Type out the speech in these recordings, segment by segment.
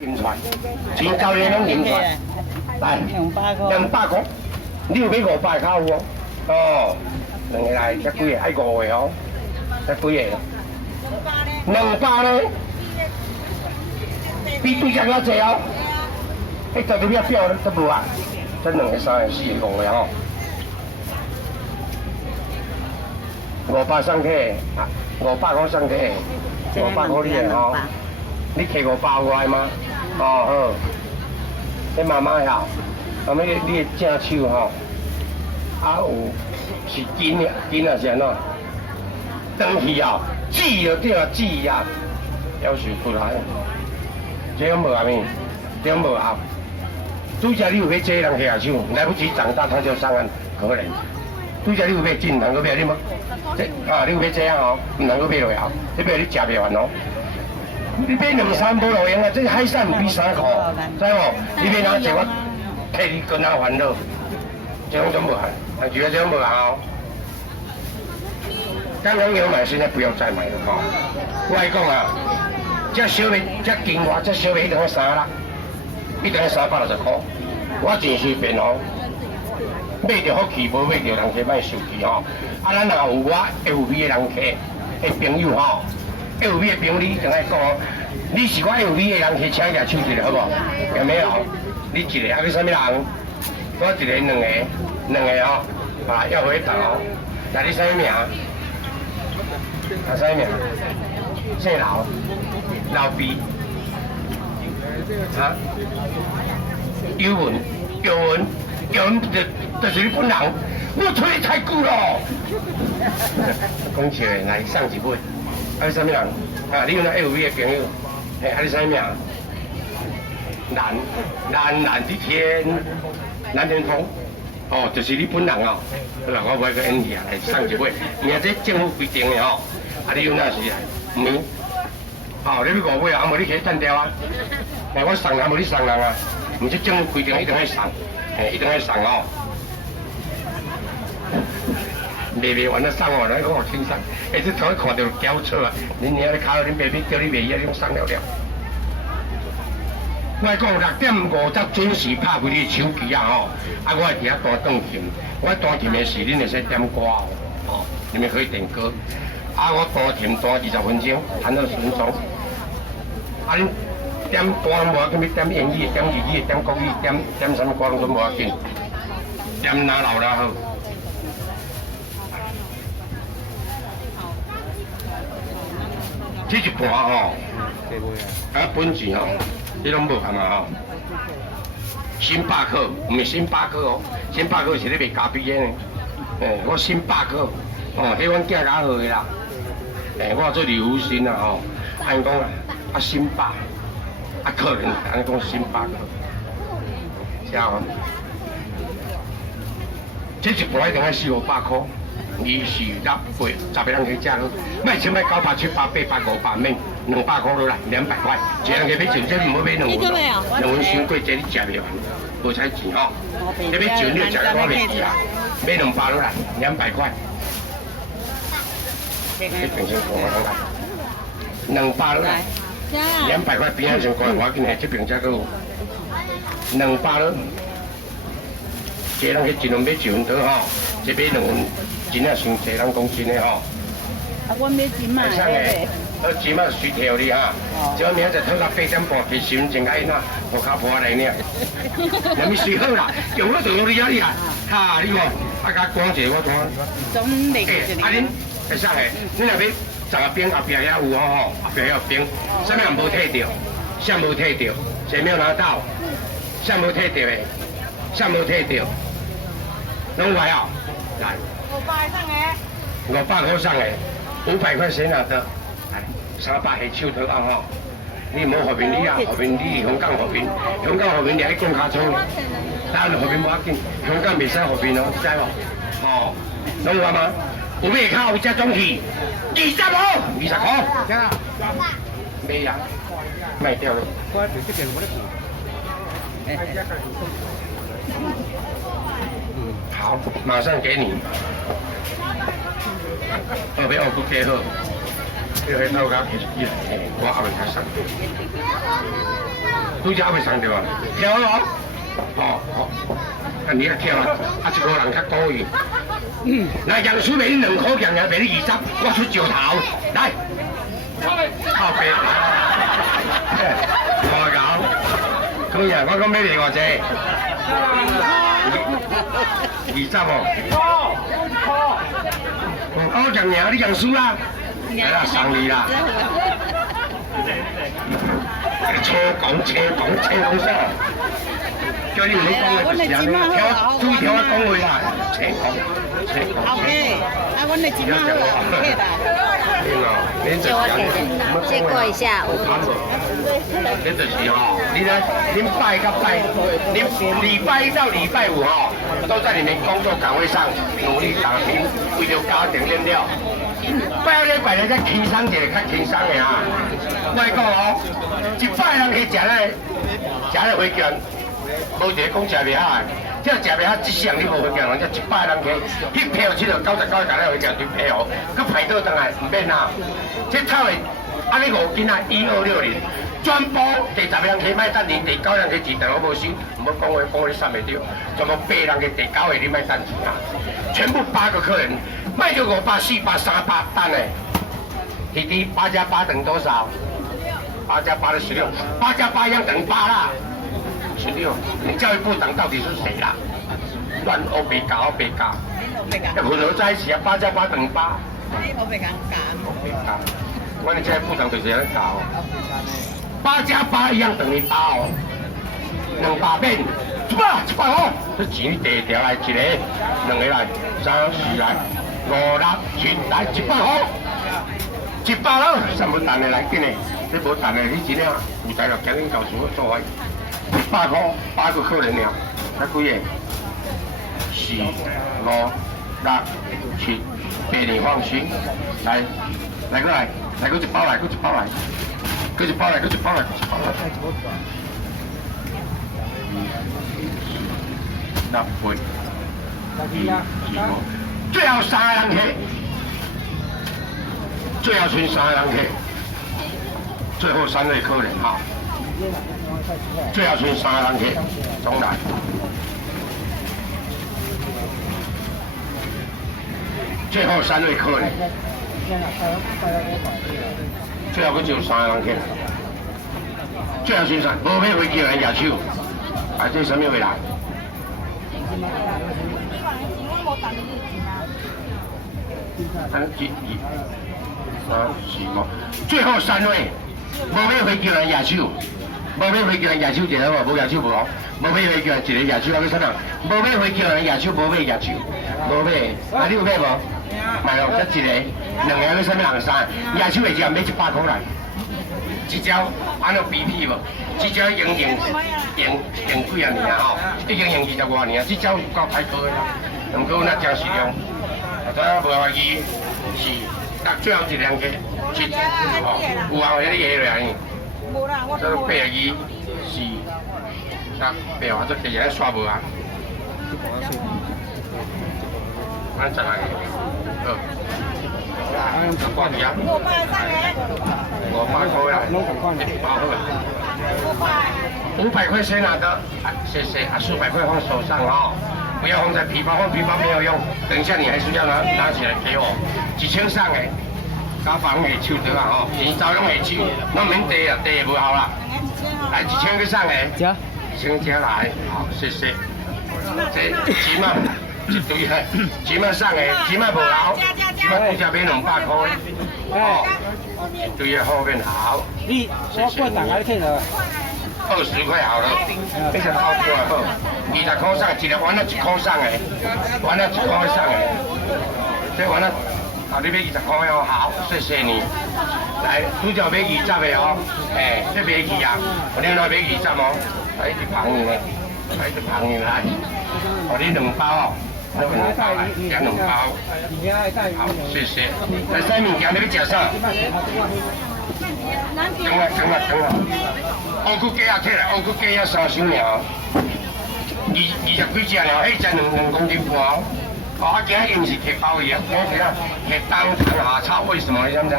认出来，全教练拢认出来。来，200块，你有买500口有哦？哦，两个来，才几个？爱5个哦，才几个？200咧，比对象较济哦。迄在你遐表都无啊，这2个、3个、4个、5个吼。500送客啊，500块送客，500块你个吼。你摕500有爱吗？哦好，你慢慢晓，后尾你正手吼，啊有是筋的，筋也是安怎？长去后，挤就对了，挤啊，要求出来，这样无啊咪，这样无啊。拄则你有要借人下手，来不及长大他就上岸，可能。拄则你有要进，能够买你么？这啊，你有要这样哦，唔能够买落后，这买你食袂完哦。你买2、3无路用啊！这海产比3块，知无？你买哪一我替你跟他烦恼，这样都无啊！但觉得这样无啊！刚刚有买，现在不要再买了哈！我来讲啊，这小米、这金华、这小米一定要3啦，一定要360块。我真随便哦，买着福气，无买着人客卖受气吼。啊，咱若有我 FB 的人客的朋友吼。FB 的朋友，你一定爱讲哦，你是我 FB 的人，去请一下手一个好不好？有没有？你一个，啊，你什么人？我一个、2个哦，啊，要回答哦。那你什么名？啊，什么名？姓老，老毕。啊？尤文就是你本人。我吹你太久了。讲起来上一本。啊，你什么人？啊，你有那 LV 的朋友？哎，啊，你什么名？蓝的天，蓝天空。哦，就是你本人哦。那我买个 N 二来送一尾。明仔政府规定的哦。啊，你有那是啊？唔。哦，你要5尾啊？啊，无你可以单掉啊。哎，我送人，无你送人啊？唔是政府规定一定要送，哎，一定要送哦。卖完了送我来，我轻松。哎，这头一看到骄车啊！恁娘咧卡，恁爸爸叫你卖嘢，你送了了。我讲6点50准时拍开你手机啊吼！啊，我会伫遐弹弹琴，我弹琴的时恁会使点歌哦，哦，你们可以点歌。啊，我弹琴弹20分钟，弹20分钟。啊，恁点歌无要紧，你点英语、点日语、点国语、点什么歌拢无要紧，点哪老啦好。这一盘吼，啊本钱吼，你拢无干嘛吼？星巴克，唔是星巴克哦，星巴克是咧卖咖啡的呢。诶，我星巴克，哦，迄阮囝家号的啦。诶，我做刘星啊吼，按讲啊星巴，啊客人按讲星巴克，是啊。这一盘一定要4、500块。24、8、10个人去食咯，卖钱卖900、700、800、500免200块落来，200块，一个人去买酒，这唔好买2份，2份伤贵，这你食袂完，无采钱吼。你买酒你就食我袂起啊，买200落来，200块。你平常看我讲，200落来，200块边仔上过来，我紧下这边才够200咯。一个人去一轮买1份倒吼，一买2份。真啊，伤济，人讲真的吼。啊，我买钱嘛，好钱嘛随条你哈。只要明仔载透到8点半，其实真该那我靠破来呢。那咪随好啦，用我就用你啊你啊，哈你看，啊甲讲一个我看。总袂记啊恁会使个，恁若要10冰后壁遐有吼，后壁遐有冰，啥物也无摕到，啥无摕到，谁没有拿到？啥无摕到的，啥无摕到，拢来哦，来。500送的，500块送的，500块谁拿得？来，300下手头啊吼！你唔好和平你啊，和平你香港和平，香港和平你喺公卡仓，但和平冇要紧，香港未使和平哦，知无？哦，拢有吗？有咩卡有只种去？20哦，20块。咩呀？卖掉了。好，马上给你。后边我不给好，这回头家其实我后面才上。拄则还未上着啊，跳哦，哦，啊你啊跳啊，啊一个人较高伊。来，杨叔卖你2块，杨爷卖你20，我出石头，来，靠边，我讲，今日我讲买你偌济？20哦。我杨爷，你杨叔啦，来啦，送你啦。车讲啥？叫你唔好讲嘅就是安尼，注意听我讲话啦，车讲。OK，啊，阮的钱嘛好啦，OK 啦。借我看，借过一下。这就是吼，你咧，恁拜到拜，恁礼拜一到礼拜五吼，都在你们工作岗位上努力打拼，为了家庭练了。拜礼拜咧，再轻松一个，较轻松的啊。我讲哦，一百人去食咧回卷，无一个讲食袂好。这食袂好，一世人你无回卷，人家100人去，迄票799个家咧回卷对票，佮排倒转来，唔免啦。这臭的，安尼5斤啊，1260，全部第10人去卖等你，第9人去自动我无收，唔好讲话你3袂着，全部8人去第9个你卖等钱啊，全部8个客人，卖就500、400、300等的。弟弟8加8等多少？8加8的16，8加8一样等8啦，16。你教育部长到底是谁啦？乱欧北搞，要混合在一起啊！8加8等于8。我袂敢讲。我哋教育部长就是安搞，8加8一样等于8哦，200免100哦，这钱第条来一个，2个来，3、4来，5、6、7来100哦。100咯，三不等的来紧的，你无等的，你真正负债就赶紧告诉我做伙。100块8个客人了，才几个？4、5、6、7、8，你放心，来过来，来个一包来，个一包来，2、8、最后3个人去。最后剩3个人去，最后3位客人哈，最后剩3个人去，总来。最后3位客人，最后只有3个人去，最后剩3，无买飞机人举手，啊，这什么回来？3、4、5，最后3位，无买飞机人举手，无买飞机人举手一个无举手无？无买飞机人一个举手，啊，佮啥人？无买飞机人举手，无买举手，无买，啊，你有买无？买咯，才一个，2个佮啥物人3？举手的只买100块来，一招安尼比屁无？这招用几啊年啊吼，已经用20多年啊，这招有够歹搞的啦，毋过那真实量，知影无怀疑是。最后1人去7，哦，有啊，迄个下来呢，这82、4、8啊，这地下刷无啊？咱10个，好，挂住啊，500块啦，1包好啊，500块先拿着，啊，谢谢啊，400块放手上哦。不要放在皮包，放皮包没有用。等一下你还是要拿起来给我，1000上诶，加放下手得啊吼，钱照用下手，我免地啊，地也不好啦。来1000个上诶，1000加来，好，谢谢。这钱嘛一堆诶，钱嘛上诶，钱嘛无好，钱嘛估价买200块，哦，一堆诶后面好。你我过大概去了。20块好了，这个好过好，20块上，一个丸仔1块上诶，丸仔1块上诶，这丸仔啊，你买20块哦，好，谢谢你。来，主角买20的哦，这买2啊，我另外买20哦，来一旁呢，来一旁呢来，我你2包哦，2包来，加2包，好，谢谢。来，啥物件你要吃啥？等啊！乌骨鸡啊，起来，乌骨鸡啊3箱尔，20几只了，迄只2公斤半哦。哦，啊，今日因是摕包伊啊，今日是啊，摕当糖下炒，为什么？你知不知？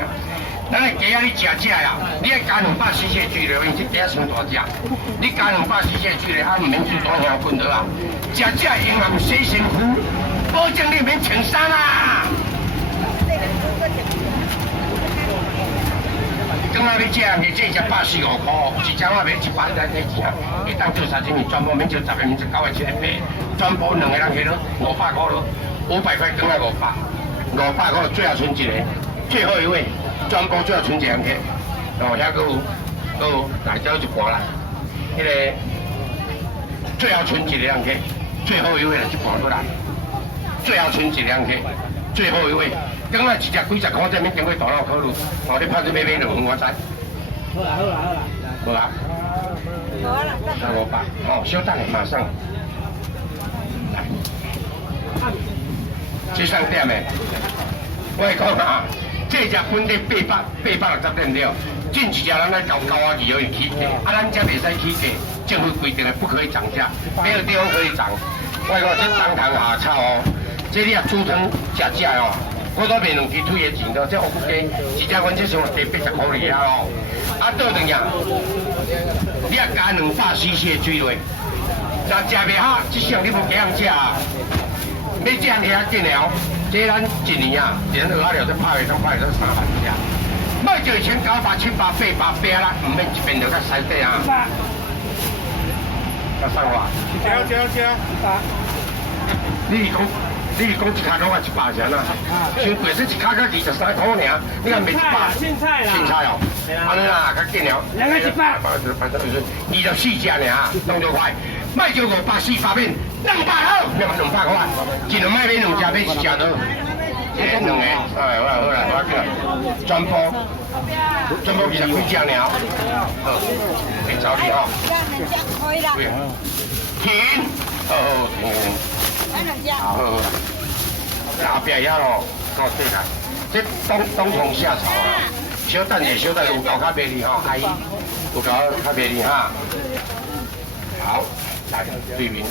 咱的鸡啊，你食啦，你爱加200cc水落，因这鸡啊伤大只，你加200cc水落，啊，唔免煮大香滚落啊。食营养洗身躯，保证你免穿衫啦。刚刚你食你这只145块哦，一只我卖100才提钱，一当做3斤米，全部免少10个，免少9个，7个8，全部2个人去咯，500块咯，500块刚才500，500块最后剩一个，最后一位，全部最后剩一个人去，哦，遐个有大招一盘啦，迄个最后剩一个人去，最后一位啦，一盘过来，最后剩一个人去，最后一位。刚才一只几十块，这免经过大脑考虑，我你拍这买2份，我知。好啦。好啦。350，好，稍等马上。来，这上点的，我讲啊，这只本地860点了，近几家人来搞高啊，有人起价，啊，咱这袂使起价，政府规定的不可以涨价，没有地方可以涨。我讲这当堂下炒哦，这你啊煮汤食哦。我都卖2支腿的钱咯，这乌骨鸡一只，阮这上加80块尔哦。啊，倒转呀，你啊加200cc的水落，若食袂好，这项你无几样食啊。要这样遐紧的哦，这咱一年啊，连蚵仔料都拍当3万只。卖就1900、700、800啦，唔免一边就较西底啊。较送我。加。你是讲一卡拢啊100钱啊？伤贵说一卡才23块尔，你看卖100。凊彩啦。凊彩哦，安尼啦，较紧了。2个100。24只尔，动作快。卖就500、400面，200好，200块，一两卖买2只，买1只都。这2个，哎，好啦，我叫全部20几只尔，好，会找你吼。停，好，停。好，后壁遐咯，到对啦，这冬虫夏草啊，小等下，有够较便宜吼，阿姨，有够较便宜哈。好，来对面。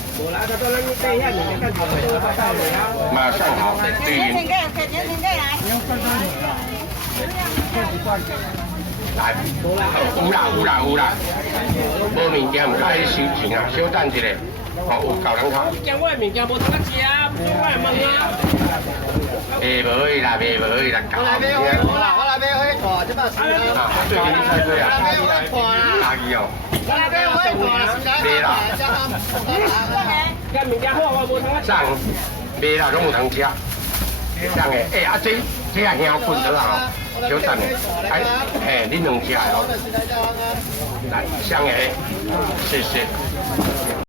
马上好，对面。来，有啦，无物件唔该收钱啊，小等一下。哦，有够人口。讲我的物件无通食，我来问啊。袂无啦，搞。我来买火大，这把是啊。最近你猜对啊？我来买火大啦。大意哦。我来买火大啦，是啦。物件好，我无通食。上，卖啦，拢有通食。上个，这啊香滚得啊，小等的，恁2只哦。来，上个，谢谢。